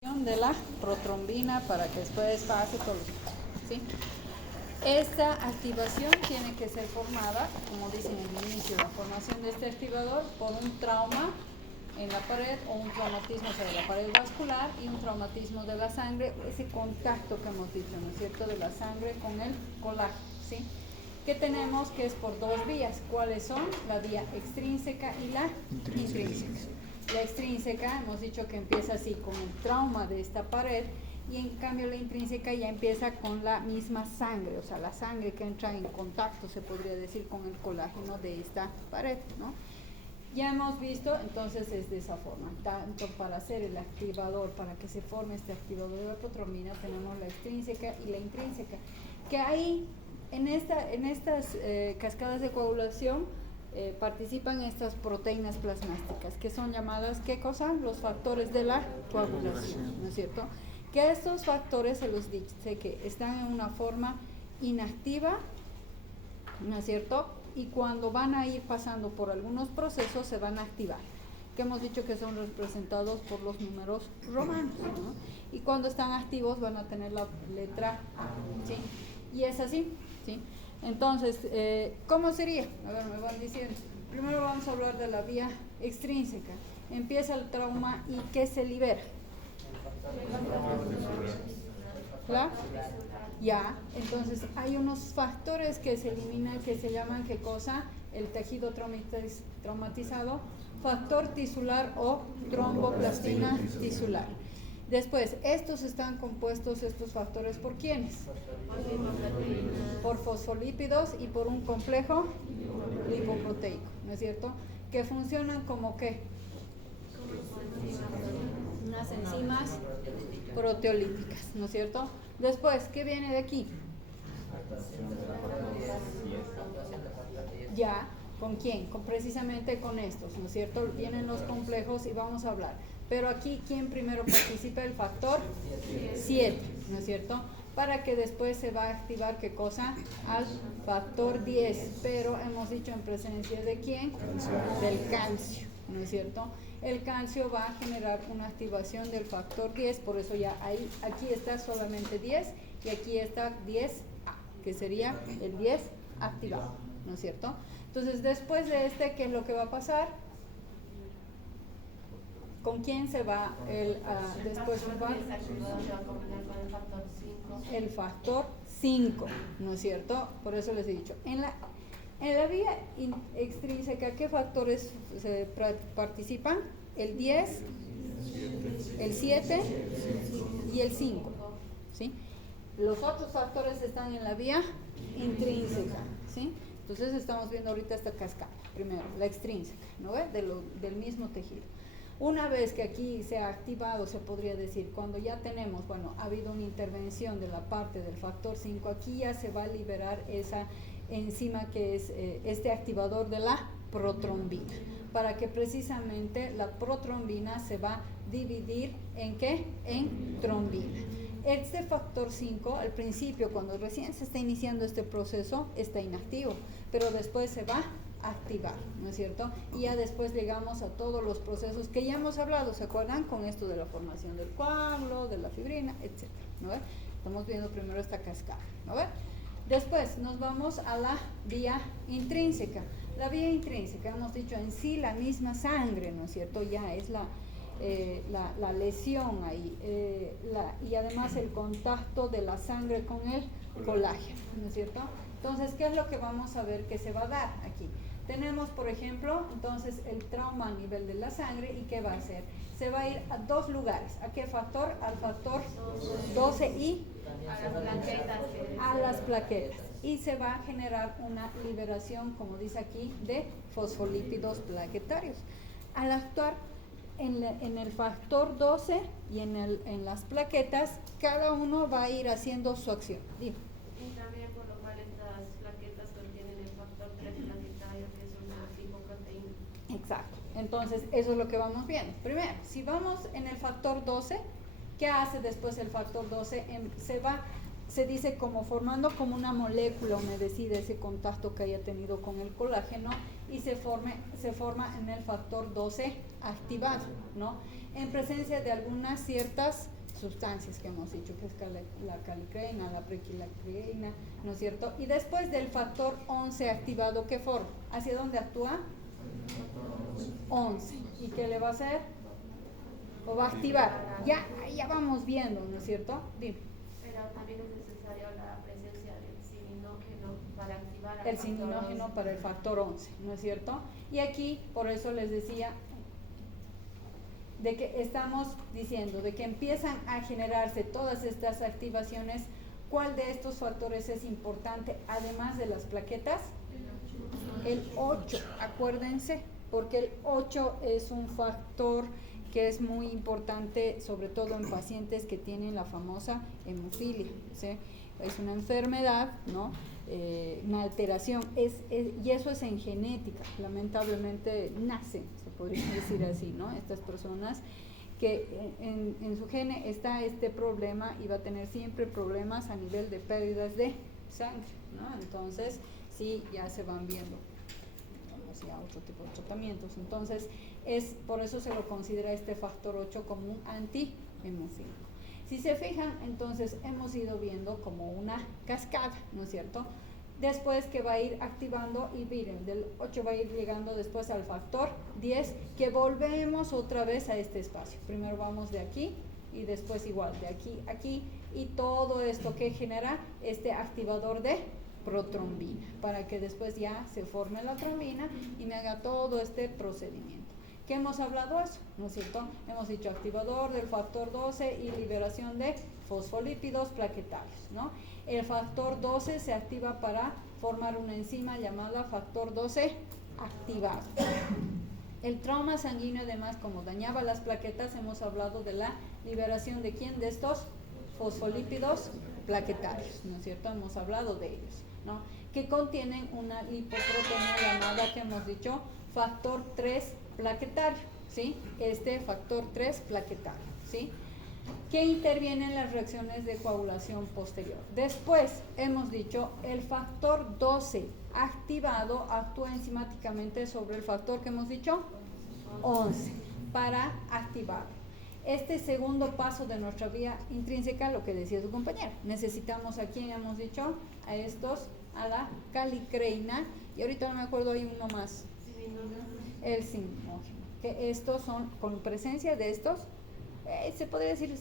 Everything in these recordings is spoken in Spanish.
De la protrombina para que después pase todo, ¿sí? Esta activación tiene que ser formada, como dicen en el inicio, la formación de este activador por un trauma en la pared o un traumatismo sobre la pared vascular y un traumatismo de la sangre, ese contacto que hemos dicho, ¿no es cierto?, de la sangre con el colágeno, ¿sí? Que tenemos que es por dos vías. ¿Cuáles son? La vía extrínseca y la intrínseca. La extrínseca hemos dicho que empieza así con el trauma de esta pared y en cambio la intrínseca ya empieza con la misma sangre, o sea, la sangre que entra en contacto, se podría decir, con el colágeno de esta pared, ¿no? Ya hemos visto, entonces es de esa forma, tanto para hacer el activador, para que se forme este activador de la protrombina, tenemos la extrínseca y la intrínseca, que ahí en estas cascadas de coagulación participan estas proteínas plasmáticas, que son llamadas, ¿qué cosa? Los factores de la coagulación, ¿no es cierto? Que estos factores se los dice que están en una forma inactiva, ¿no es cierto? Y cuando van a ir pasando por algunos procesos se van a activar, que hemos dicho que son representados por los números romanos, ¿no? Y cuando están activos van a tener la letra A, ¿sí? Y es así, ¿sí? Entonces, ¿cómo sería? A ver, me van diciendo. Primero vamos a hablar de la vía extrínseca. Empieza el trauma y ¿qué se libera? ¿Claro? Ya, entonces hay unos factores que se eliminan que se llaman, ¿qué cosa? El tejido traumatizado, factor tisular o tromboplastina tisular. Después, estos están compuestos, estos factores, ¿por quiénes? Por fosfolípidos y por un complejo lipoproteico, ¿no es cierto? Que funcionan como ¿qué? Unas enzimas proteolíticas, ¿no es cierto? Después, ¿qué viene de aquí? Ya, ¿con quién? Precisamente con estos, ¿no es cierto? Vienen los complejos y vamos a hablar. Pero aquí, ¿quién primero participa? El factor 7, ¿no es cierto? Para que después se va a activar, ¿qué cosa? Al factor 10, pero hemos dicho en presencia de ¿quién? Del calcio, ¿no es cierto? El calcio va a generar una activación del factor 10, por eso ya ahí, aquí está solamente 10 y aquí está 10A, que sería el 10 activado, ¿no es cierto? Entonces, después de ¿qué es lo que va a pasar? ¿Con quién se va después el factor 5, ¿no es cierto? Por eso les he dicho, en la vía extrínseca, ¿qué factores participan? El 10, el 7 y el 5, ¿sí? Los otros factores están en la vía intrínseca, ¿sí? Entonces estamos viendo ahorita esta cascada, primero, la extrínseca, ¿no ve? Del mismo tejido. Una vez que aquí se ha activado, se podría decir, cuando ya tenemos, bueno, ha habido una intervención de la parte del factor 5, aquí ya se va a liberar esa enzima que es este activador de la protrombina, para que precisamente la protrombina se va a dividir ¿en qué? En trombina. Este factor 5, al principio, cuando recién se está iniciando este proceso, está inactivo, pero después se va a activar, ¿no es cierto? Y ya después llegamos a todos los procesos que ya hemos hablado, ¿se acuerdan? Con esto de la formación del coágulo, de la fibrina, etc. ¿No ve? Estamos viendo primero esta cascada, ¿no ve? Después nos vamos a la vía intrínseca. La vía intrínseca, hemos dicho en sí la misma sangre, ¿no es cierto? Ya es la lesión ahí, y además el contacto de la sangre con el colágeno, ¿no es cierto? Entonces, ¿qué es lo que vamos a ver que se va a dar aquí? Tenemos, por ejemplo, entonces el trauma a nivel de la sangre, ¿y qué va a hacer? Se va a ir a dos lugares. ¿A qué factor? Al factor 12 y a las plaquetas. Y se va a generar una liberación, como dice aquí, de fosfolípidos plaquetarios. Al actuar en el factor 12 y en las plaquetas, cada uno va a ir haciendo su acción. Dime. Y también por lo cual estas plaquetas contienen el factor 3 plaquetario, que es una lipoproteína. Exacto. Entonces, eso es lo que vamos viendo. Primero, si vamos en el factor 12, ¿qué hace después el factor 12? Se va se dice como formando como una molécula humedecida ese contacto que haya tenido con el colágeno y se forma en el factor 12 activado, ¿no? En presencia de algunas ciertas sustancias que hemos dicho, que es la calicreina, la prequilacreína, ¿no es cierto? Y después del factor 11 activado, ¿qué forma? ¿Hacia dónde actúa? 11. ¿Y qué le va a hacer? O va a activar. Ya vamos viendo, ¿no es cierto? Dime. Pero también es necesaria la presencia del cininógeno para activar al El factor cininógeno 11. para el factor 11, ¿no es cierto? Y aquí, por eso les decía, de que estamos diciendo, de que empiezan a generarse todas estas activaciones, ¿cuál de estos factores es importante, además de las plaquetas? El 8, acuérdense, porque el 8 es un factor que es muy importante, sobre todo en pacientes que tienen la famosa hemofilia, ¿sí? Es una enfermedad, ¿no? Una alteración, y eso es en genética, lamentablemente nacen, se podría decir así, ¿no? Estas personas que en su gene está este problema y va a tener siempre problemas a nivel de pérdidas de sangre, ¿no? Entonces, sí, ya se van viendo, vamos ya a otro tipo de tratamientos. Entonces, por eso se lo considera este factor 8 como un antihemofílico. Si se fijan, entonces hemos ido viendo como una cascada, ¿no es cierto? Después que va a ir activando y miren, del 8 va a ir llegando después al factor 10, que volvemos otra vez a este espacio. Primero vamos de aquí y después igual de aquí a aquí, y todo esto que genera este activador de protrombina, para que después ya se forme la trombina y me haga todo este procedimiento. ¿Qué hemos hablado eso? ¿No es cierto? Hemos dicho activador del factor 12 y liberación de fosfolípidos plaquetarios, ¿no? El factor 12 se activa para formar una enzima llamada factor 12 activado. El trauma sanguíneo, además, como dañaba las plaquetas, hemos hablado de la liberación de ¿quién? De estos fosfolípidos plaquetarios, ¿no es cierto? Hemos hablado de ellos, ¿no? Que contienen una lipoproteína llamada, que hemos dicho, factor 3 plaquetario, ¿sí? Este factor 3 plaquetario, ¿sí? Que interviene en las reacciones de coagulación posterior. Después, hemos dicho, el factor 12 activado actúa enzimáticamente sobre el factor que hemos dicho 11 para activarlo. Este segundo paso de nuestra vía intrínseca, lo que decía su compañero, necesitamos a quién hemos dicho, a estos, a la calicreina, y ahorita no me acuerdo, hay uno más, el cininógeno, que estos son, con presencia de estos, se podría decir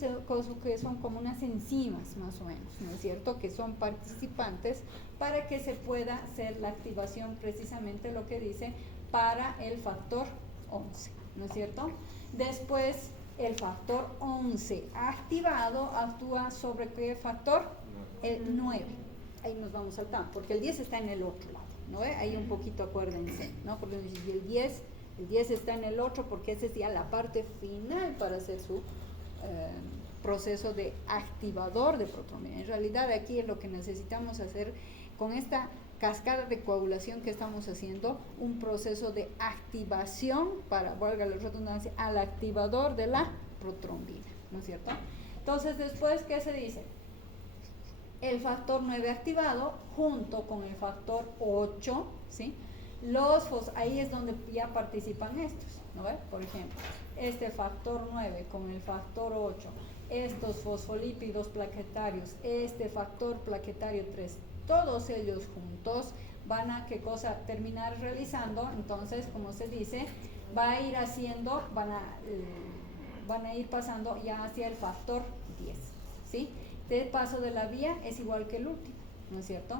que son como unas enzimas más o menos, ¿no es cierto? Que son participantes para que se pueda hacer la activación, precisamente lo que dice, para el factor 11, ¿no es cierto? Después, el factor 11 activado actúa sobre ¿qué factor? El 9. Ahí nos vamos saltando, porque el 10 está en el otro lado, ¿no? Ahí un poquito acuérdense, ¿no? Porque el 10 está en el otro, porque esa es ya la parte final para hacer su proceso de activador de protrombina. En realidad aquí es lo que necesitamos hacer con esta cascada de coagulación que estamos haciendo, un proceso de activación para, valga la redundancia, al activador de la protrombina, ¿no es cierto? Entonces, después, ¿qué se dice? El factor 9 activado junto con el factor 8, ¿sí? Ahí es donde ya participan estos, ¿no ve? Por ejemplo, este factor 9 con el factor 8, estos fosfolípidos plaquetarios, este factor plaquetario 3, todos ellos juntos van a, ¿qué cosa? Terminar realizando, entonces, como se dice, va a ir haciendo, van a ir pasando ya hacia el factor 10, ¿sí? Este paso de la vía es igual que el último, ¿no es cierto?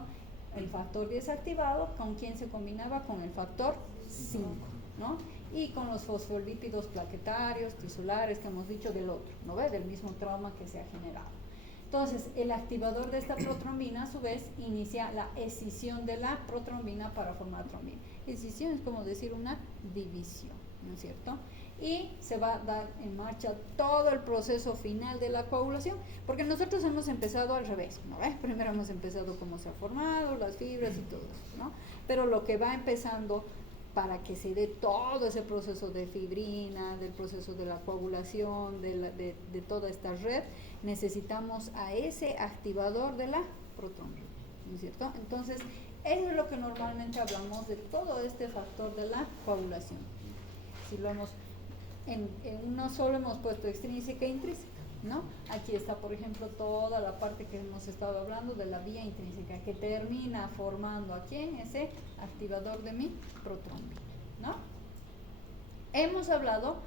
El factor 10 activado, ¿con quién se combinaba? Con el factor 5, ¿no? Y con los fosfolípidos plaquetarios, tisulares, que hemos dicho del otro, ¿no ve? Del mismo trauma que se ha generado. Entonces, el activador de esta protrombina, a su vez, inicia la escisión de la protrombina para formar trombina. Escisión es como decir una división, ¿no es cierto? Y se va a dar en marcha todo el proceso final de la coagulación, porque nosotros hemos empezado al revés, ¿no ves? Primero hemos empezado cómo se ha formado, las fibras y todo eso, ¿no? Pero lo que va empezando para que se dé todo ese proceso de fibrina, del proceso de la coagulación, de toda esta red, necesitamos a ese activador de la protrombina, ¿no es cierto? Entonces, eso es lo que normalmente hablamos de todo este factor de la coagulación. Si lo hemos, en uno solo hemos puesto extrínseca e intrínseca, ¿no? Aquí está, por ejemplo, toda la parte que hemos estado hablando de la vía intrínseca, que termina formando aquí en ese activador de mi protrombina, ¿no? Hemos hablado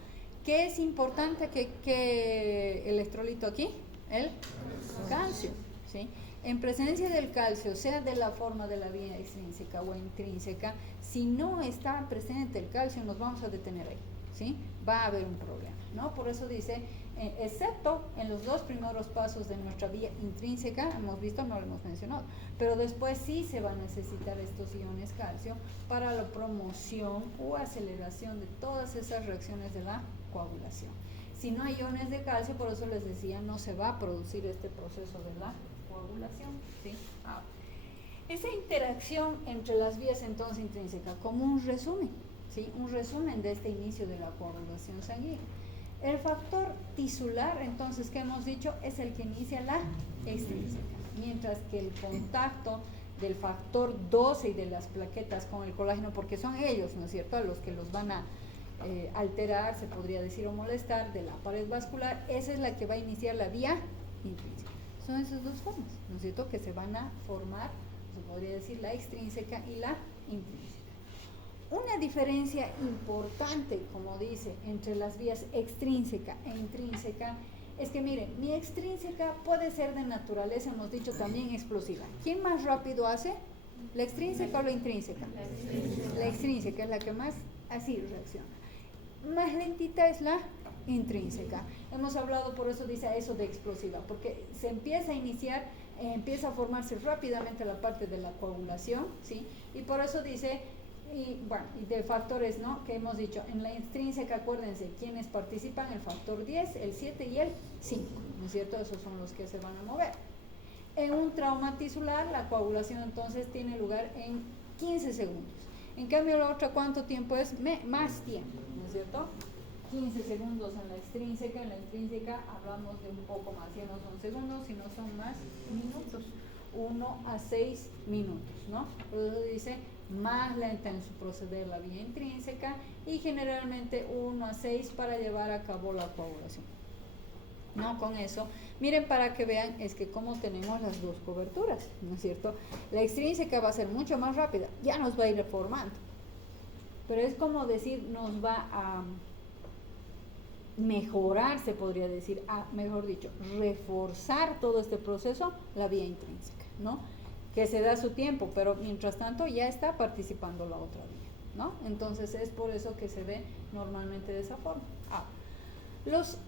que es importante que electrolito aquí, el calcio, ¿sí? En presencia del calcio, sea de la forma de la vía extrínseca o intrínseca, si no está presente el calcio, nos vamos a detener ahí, ¿sí? Va a haber un problema, ¿no? Por eso dice, excepto en los dos primeros pasos de nuestra vía intrínseca, hemos visto, no lo hemos mencionado, pero después sí se va a necesitar estos iones calcio para la promoción o aceleración de todas esas reacciones de la coagulación. Si no hay iones de calcio, por eso les decía, no se va a producir este proceso de la coagulación, ¿sí? Ahora, esa interacción entre las vías entonces intrínsecas, como un resumen, ¿sí? Un resumen de este inicio de la coagulación sanguínea. El factor tisular, entonces, que hemos dicho, es el que inicia la extrínseca, mientras que el contacto del factor 12 y de las plaquetas con el colágeno, porque son ellos, ¿no es cierto?, a los que los van a alterar, se podría decir, o molestar, de la pared vascular, esa es la que va a iniciar la vía intrínseca. Son esas dos formas, ¿no es cierto?, que se van a formar, se podría decir, la extrínseca y la intrínseca. Una diferencia importante, como dice, entre las vías extrínseca e intrínseca es que, miren, mi extrínseca puede ser de naturaleza, hemos dicho, también explosiva. ¿Quién más rápido hace? ¿La extrínseca o la intrínseca? La extrínseca es la que más así reacciona. Más lentita es la intrínseca. Hemos hablado, por eso dice eso de explosiva, porque se empieza a iniciar, empieza a formarse rápidamente la parte de la coagulación, ¿sí? Y por eso dice, y bueno, y de factores, ¿no?, que hemos dicho, en la intrínseca, acuérdense, ¿quiénes participan? El factor 10, el 7 y el 5, ¿no es cierto? Esos son los que se van a mover. En un trauma tisular, la coagulación entonces tiene lugar en 15 segundos. En cambio, la otra, ¿cuánto tiempo es? Más tiempo, ¿no es cierto? 15 segundos en la intrínseca hablamos de un poco más, ya no son segundos, sino son más minutos, 1 a 6 minutos, ¿no? Por eso dice, más lenta en su proceder la vía intrínseca y generalmente 1 a 6 para llevar a cabo la coagulación. No, con eso, miren, para que vean, es que como tenemos las dos coberturas, ¿no es cierto? La extrínseca va a ser mucho más rápida, ya nos va a ir formando, pero es como decir, nos va a mejorar, se podría decir, mejor dicho, reforzar todo este proceso, la vía intrínseca, ¿no? Que se da su tiempo, pero mientras tanto ya está participando la otra vía, ¿no? Entonces es por eso que se ve normalmente de esa forma. Los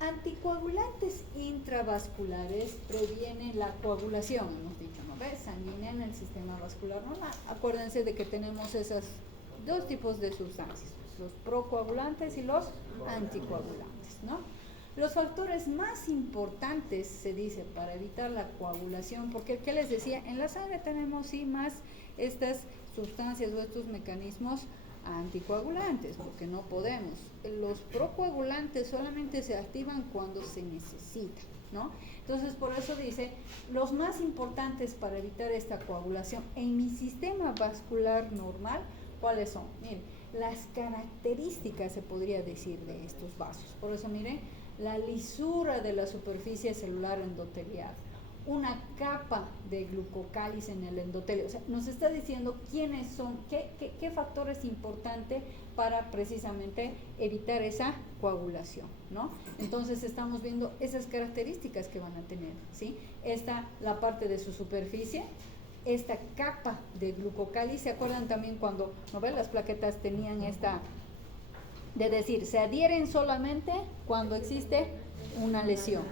anticoagulantes intravasculares previenen la coagulación, hemos dicho, ¿no ves? Sanguínea en el sistema vascular normal. Acuérdense de que tenemos esos dos tipos de sustancias, los procoagulantes y los anticoagulantes, ¿no? Los factores más importantes, se dice, para evitar la coagulación, porque, ¿qué les decía? En la sangre tenemos, sí, más estas sustancias o estos mecanismos anticoagulantes, porque no podemos. Los procoagulantes solamente se activan cuando se necesita, ¿no? Entonces, por eso dice, los más importantes para evitar esta coagulación en mi sistema vascular normal, ¿cuáles son? Miren, las características, se podría decir, de estos vasos. Por eso, miren, la lisura de la superficie celular endotelial, una capa de glucocálice en el endotelio. O sea, nos está diciendo quiénes son, qué factor es importante para precisamente evitar esa coagulación, ¿no? Entonces estamos viendo esas características que van a tener, ¿sí? La parte de su superficie, esta capa de glucocálice. ¿Se acuerdan también cuando, no ven, las plaquetas tenían esta, de decir, se adhieren solamente cuando existe una lesión?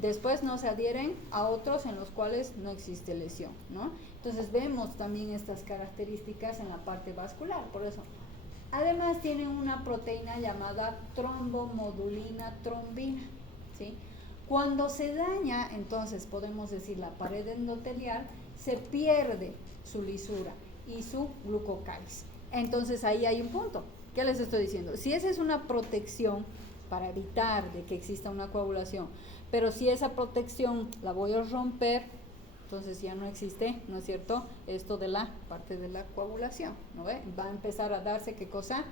Después no se adhieren a otros en los cuales no existe lesión, ¿no? Entonces vemos también estas características en la parte vascular, por eso. Además tienen una proteína llamada trombomodulina trombina, ¿sí? Cuando se daña, entonces podemos decir la pared endotelial, se pierde su lisura y su glucocálice. Entonces ahí hay un punto. ¿Qué les estoy diciendo? Si esa es una protección para evitar de que exista una coagulación, pero si esa protección la voy a romper, entonces ya no existe, ¿no es cierto?, esto de la parte de la coagulación, ¿no ve? Va a empezar a darse, ¿qué cosa?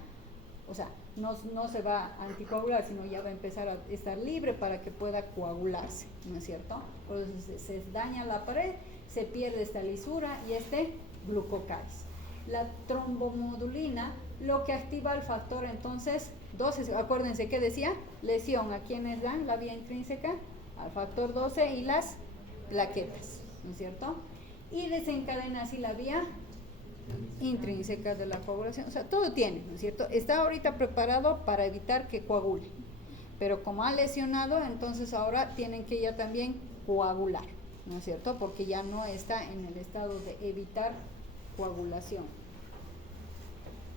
O sea, no se va a anticoagular, sino ya va a empezar a estar libre para que pueda coagularse, ¿no es cierto? Entonces se daña la pared, se pierde esta lisura y este glucocáliz. La trombomodulina lo que activa el factor entonces 12, acuérdense que decía lesión a quienes dan la vía intrínseca, al factor 12 y las plaquetas, ¿no es cierto? Y desencadena así la vía intrínseca de la coagulación, o sea, todo tiene, ¿no es cierto? Está ahorita preparado para evitar que coagule, pero como ha lesionado, entonces ahora tienen que ya también coagular, ¿no es cierto? Porque ya no está en el estado de evitar coagulación.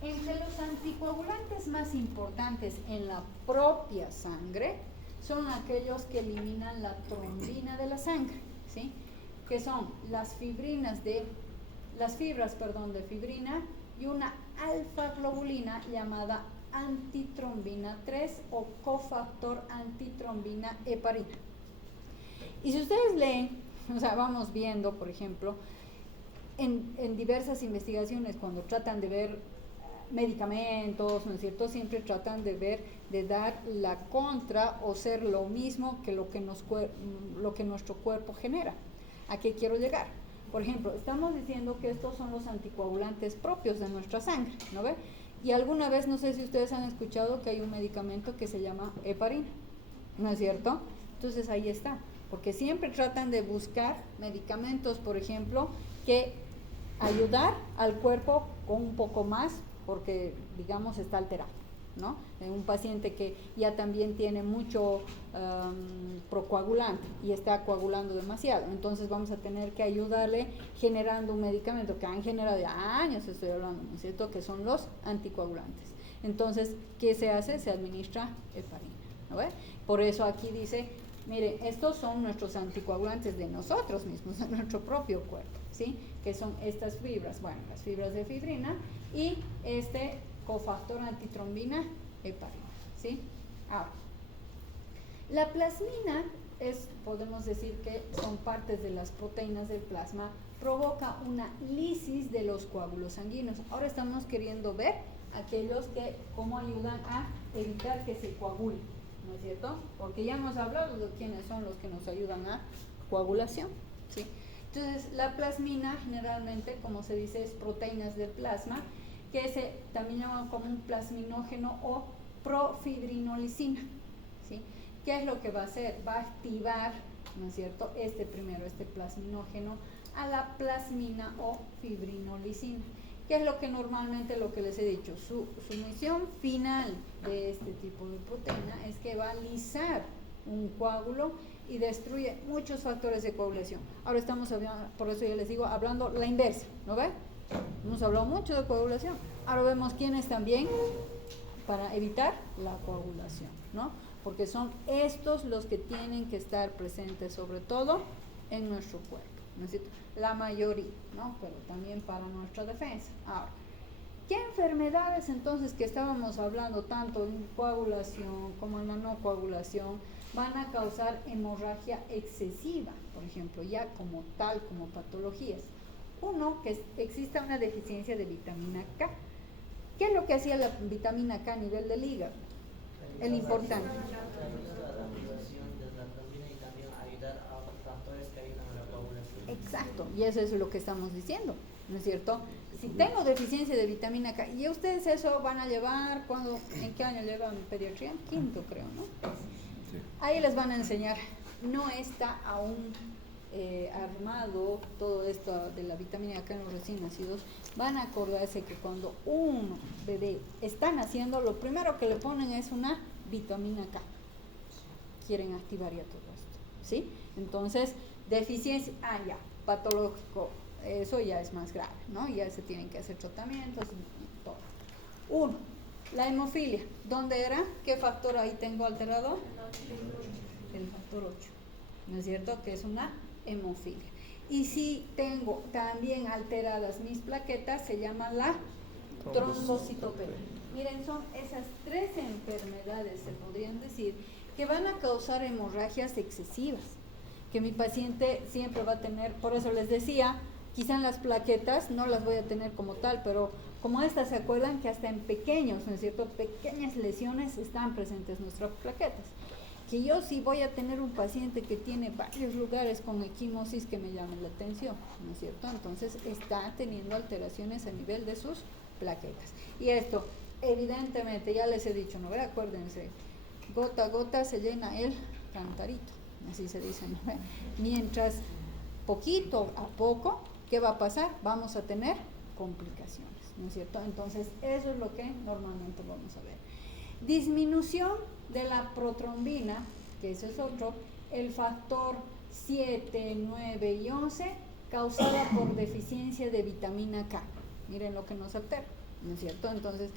Entre los anticoagulantes más importantes en la propia sangre son aquellos que eliminan la trombina de la sangre, ¿sí? Que son las fibras de fibrina y una alfa-globulina llamada antitrombina 3 o cofactor antitrombina heparina. Y si ustedes leen, o sea, vamos viendo, por ejemplo, en diversas investigaciones cuando tratan de ver medicamentos, ¿no es cierto?, siempre tratan de ver, de dar la contra o ser lo mismo que lo que nuestro cuerpo genera. ¿A qué quiero llegar? Por ejemplo, estamos diciendo que estos son los anticoagulantes propios de nuestra sangre, ¿no ve? Y alguna vez, no sé si ustedes han escuchado que hay un medicamento que se llama heparina, ¿no es cierto? Entonces ahí está, porque siempre tratan de buscar medicamentos, por ejemplo, que ayudar al cuerpo con un poco más, porque digamos está alterado, ¿no? Un paciente que ya también tiene mucho procoagulante y está coagulando demasiado, entonces vamos a tener que ayudarle generando un medicamento que han generado ya años, estoy hablando, ¿no es cierto?, que son los anticoagulantes. Entonces, ¿qué se hace? Se administra heparina, ¿no ve? Por eso aquí dice, mire, estos son nuestros anticoagulantes de nosotros mismos, de nuestro propio cuerpo, ¿sí? Que son estas fibras, bueno, las fibras de fibrina y este cofactor antitrombina heparina, ¿sí? Ahora, la plasmina podemos decir que son partes de las proteínas del plasma, provoca una lisis de los coágulos sanguíneos. Ahora estamos queriendo ver aquellos que cómo ayudan a evitar que se coagule, ¿no es cierto? Porque ya hemos hablado de quiénes son los que nos ayudan a coagulación, ¿sí? Entonces, la plasmina generalmente, como se dice, es proteínas del plasma, que se también llama como un plasminógeno o profibrinolicina, ¿sí? ¿Qué es lo que va a hacer? Va a activar, ¿no es cierto?, este plasminógeno a la plasmina o fibrinolicina. ¿Qué es lo que normalmente, lo que les he dicho? Su misión final de este tipo de proteína es que va a lisar un coágulo y destruye muchos factores de coagulación. Ahora estamos hablando, por eso ya les digo, hablando la inversa, ¿no ve? Hemos hablado mucho de coagulación. Ahora vemos quiénes también para evitar la coagulación, ¿no? Porque son estos los que tienen que estar presentes sobre todo en nuestro cuerpo, ¿no es cierto? La mayoría, ¿no? Pero también para nuestra defensa. Ahora, ¿qué enfermedades entonces que estábamos hablando tanto en coagulación como en la no coagulación van a causar hemorragia excesiva, por ejemplo, ya como tal, como patologías? Uno, que exista una deficiencia de vitamina K. ¿Qué es lo que hacía la vitamina K a nivel del hígado? El importante. Exacto, y eso es lo que estamos diciendo, ¿no es cierto? Si tengo deficiencia de vitamina K, y ustedes eso van a llevar, ¿en qué año llevan pediatría? Quinto, creo, ¿no? Ahí les van a enseñar, no está aún armado todo esto de la vitamina K en los recién nacidos. Van a acordarse que cuando un bebé está naciendo, lo primero que le ponen es una vitamina K. Quieren activar ya todo esto, ¿sí? Entonces, deficiencia, ya, patológico, eso ya es más grave, ¿no? Ya se tienen que hacer tratamientos y todo. Uno, la hemofilia. ¿Dónde era? ¿Qué factor ahí tengo alterado? El factor 8, ¿no es cierto? Que es una hemofilia. Y si tengo también alteradas mis plaquetas, se llama la trombocitopenia. Miren, son esas 3 enfermedades, se podrían decir, que van a causar hemorragias excesivas, que mi paciente siempre va a tener. Por eso les decía, quizá en las plaquetas no las voy a tener como tal, pero como estas, ¿se acuerdan que hasta en pequeños, ¿no es cierto?, pequeñas lesiones están presentes nuestras plaquetas? Que yo sí voy a tener un paciente que tiene varios lugares con equimosis que me llamen la atención, ¿no es cierto? Entonces está teniendo alteraciones a nivel de sus plaquetas. Y esto, evidentemente, ya les he dicho, ¿no ve? Acuérdense, gota a gota se llena el cantarito, así se dice, ¿no ve? Mientras poquito a poco, ¿qué va a pasar? Vamos a tener complicaciones, ¿no es cierto? Entonces, eso es lo que normalmente vamos a ver. Disminución de la protrombina, que ese es otro, el factor 7, 9 y 11, causada por deficiencia de vitamina K. Miren lo que nos altera, ¿no es cierto? Entonces,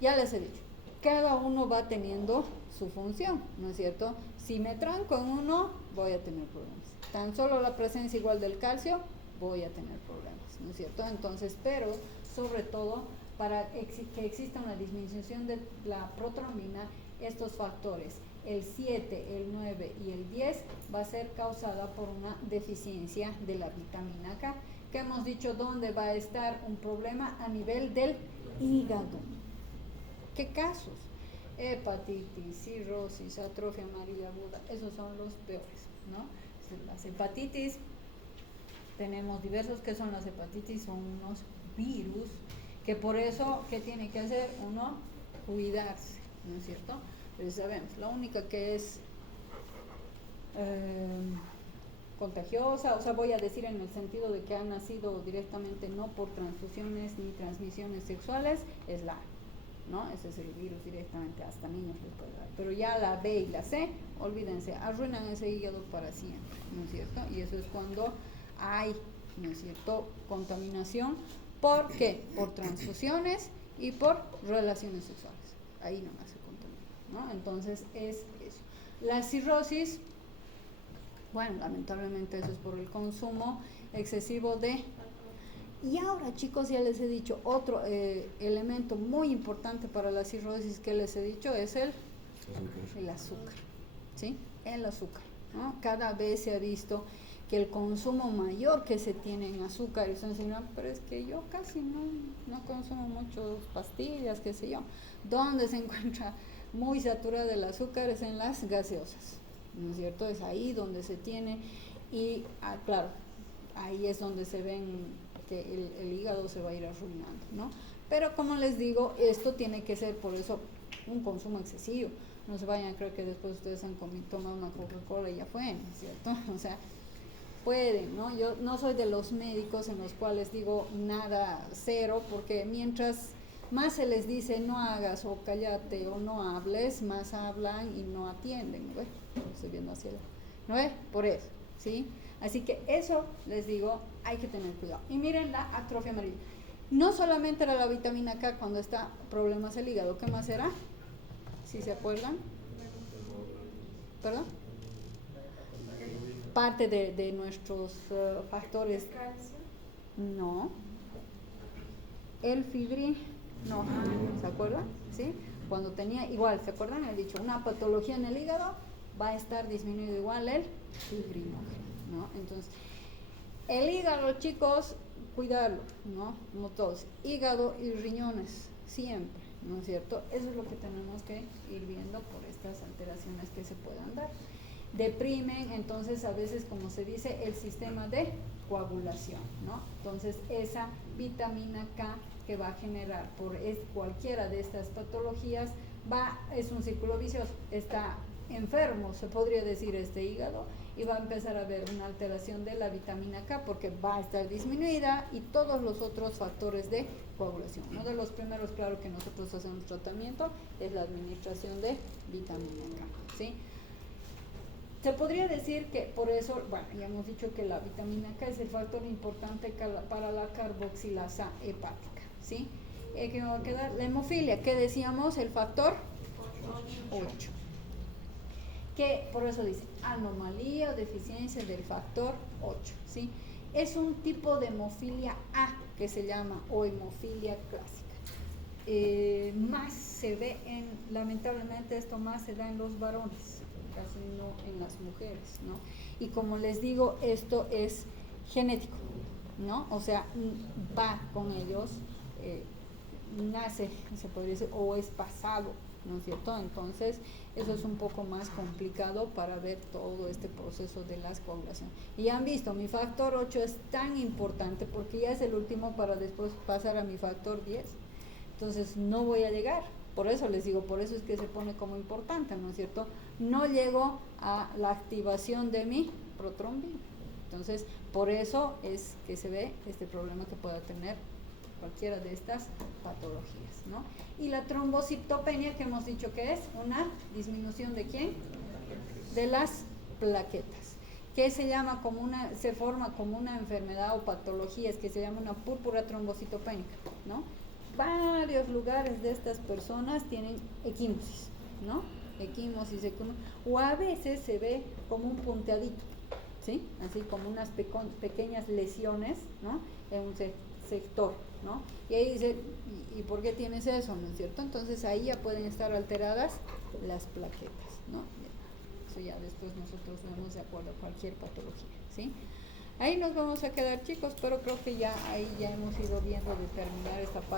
ya les he dicho, cada uno va teniendo su función, ¿no es cierto? Si me tranco en uno, voy a tener problemas. Tan solo la presencia igual del calcio, voy a tener problemas, ¿no es cierto? Entonces, pero sobre todo, para que exista una disminución de la protrombina, estos factores, el 7, el 9 y el 10, va a ser causada por una deficiencia de la vitamina K, que hemos dicho dónde va a estar un problema a nivel del hígado. ¿Qué casos? Hepatitis, cirrosis, atrofia amarilla aguda, esos son los peores, ¿no? Las hepatitis, tenemos diversos. ¿Qué son las hepatitis? Son unos virus, que por eso, ¿qué tiene que hacer uno? Cuidarse, ¿no es cierto? Pero sabemos, la única que es contagiosa, o sea, voy a decir en el sentido de que ha nacido directamente no por transfusiones ni transmisiones sexuales, es la A, ¿no? Ese es el virus directamente, hasta niños les puede dar. Pero ya la B y la C, olvídense, arruinan ese hígado para siempre, ¿no es cierto? Y eso es cuando hay, ¿no es cierto?, contaminación. ¿Por qué? Por transfusiones y por relaciones sexuales. Ahí nomás se contamina, ¿no? Entonces es eso. La cirrosis, bueno, lamentablemente eso es por el consumo excesivo de. Y ahora, chicos, ya les he dicho, otro elemento muy importante para la cirrosis que les he dicho es el azúcar, ¿sí? El azúcar, ¿no? Cada vez se ha visto que el consumo mayor que se tiene en azúcar, y ustedes dirán, pero es que yo casi no consumo mucho pastillas, qué sé yo. ¿Dónde se encuentra muy saturada el azúcar? Es en las gaseosas, ¿no es cierto? Es ahí donde se tiene, y claro, ahí es donde se ven que el hígado se va a ir arruinando, ¿no? Pero como les digo, esto tiene que ser por eso un consumo excesivo. No se vayan a creer que después ustedes han tomado una Coca-Cola y ya fue, ¿no es cierto? O sea, pueden, ¿no? Yo no soy de los médicos en los cuales digo nada, cero, porque mientras más se les dice no hagas o cállate o no hables, más hablan y no atienden, ¿no ve? Estoy viendo hacia allá, ¿no ve? Por eso, ¿sí? Así que eso, les digo, hay que tener cuidado. Y miren la atrofia amarilla. No solamente era la vitamina K cuando está problemas del hígado, ¿qué más era? ¿Sí se acuerdan? ¿Perdón? Parte de nuestros factores. No. El fibrin, no, ¿se acuerdan? ¿Sí? Cuando tenía, igual, ¿se acuerdan? He dicho, una patología en el hígado, va a estar disminuido igual el fibrinógeno, ¿no? Entonces, el hígado, chicos, cuidarlo, ¿no? No todos. Hígado y riñones, siempre, ¿no es cierto? Eso es lo que tenemos que ir viendo por estas alteraciones que se puedan dar. Deprimen, entonces, a veces, como se dice, el sistema de coagulación, ¿no? Entonces, esa vitamina K que va a generar por cualquiera de estas patologías, es un círculo vicioso, está enfermo, se podría decir, este hígado, y va a empezar a haber una alteración de la vitamina K porque va a estar disminuida, y todos los otros factores de coagulación. Uno de los primeros, claro, que nosotros hacemos tratamiento es la administración de vitamina K, ¿sí? Se podría decir que por eso, bueno, ya hemos dicho que la vitamina K es el factor importante para la carboxilasa hepática, ¿sí? ¿Qué me va a quedar? La hemofilia, ¿qué decíamos? El factor 8. Que por eso dice anomalía o deficiencia del factor 8, ¿sí? Es un tipo de hemofilia A que se llama, o hemofilia clásica. más se ve lamentablemente esto más se da en los varones, casi no en las mujeres, ¿no? Y como les digo, esto es genético, ¿no? O sea, va con ellos, nace, se podría decir, o es pasado, ¿no es cierto? Entonces, eso es un poco más complicado para ver todo este proceso de las coagulaciones. Y han visto, mi factor 8 es tan importante porque ya es el último para después pasar a mi factor 10. Entonces, no voy a llegar. Por eso les digo, por eso es que se pone como importante, ¿no es cierto? No llego a la activación de mi protrombina. Entonces, por eso es que se ve este problema que pueda tener cualquiera de estas patologías, ¿no? Y la trombocitopenia, que hemos dicho que es una disminución de ¿quién? De las plaquetas, que se llama se forma como una enfermedad o patología, es que se llama una púrpura trombocitopénica, ¿no? Varios lugares de estas personas tienen equimosis, ¿no? Equimosis, o a veces se ve como un punteadito, ¿sí? Así como unas pequeñas lesiones, ¿no? En un sector, ¿no? Y ahí dice, ¿y por qué tienes eso? ¿No es cierto? Entonces ahí ya pueden estar alteradas las plaquetas, ¿no? Eso ya después nosotros vemos de acuerdo a cualquier patología, ¿sí? Ahí nos vamos a quedar, chicos, pero creo que ya ahí ya hemos ido viendo de terminar esta parte.